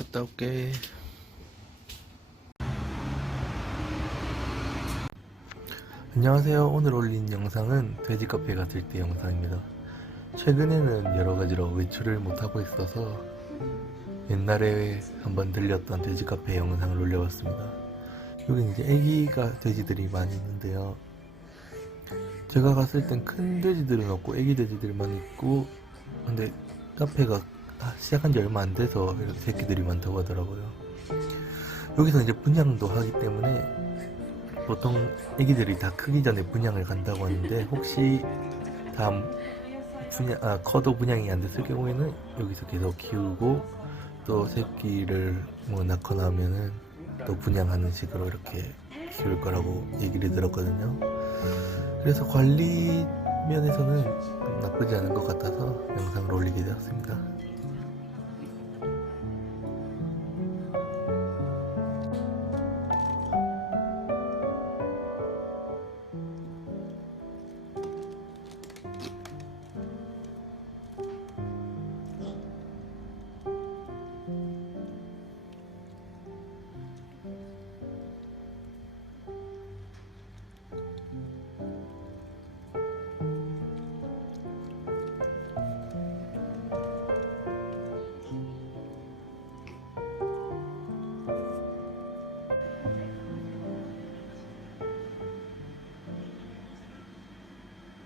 갔다 올게. 안녕하세요. 오늘 올린 영상은 돼지 카페 갔을 때 영상입니다. 최근에는 여러 가지로 외출을 못하고 있어서 옛날에 한번 들렸던 돼지 카페 영상을 올려봤습니다. 여기 이제 애기가 돼지들이 많이 있는데요. 제가 갔을 땐 큰 돼지들은 없고 애기 돼지들만 있고 근데 카페가 시작한 지 얼마 안 돼서 이렇게 새끼들이 많다고 하더라고요. 여기서 이제 분양도 하기 때문에 보통 애기들이 다 크기 전에 분양을 간다고 하는데 혹시 다음 분양 아 커도 분양이 안 됐을 경우에는 여기서 계속 키우고 또 새끼를 뭐 낳거나 하면은 또 분양하는 식으로 이렇게 키울 거라고 얘기를 들었거든요. 그래서 관리 면에서는 나쁘지 않은 것 같아서 영상을 올리게 되었습니다.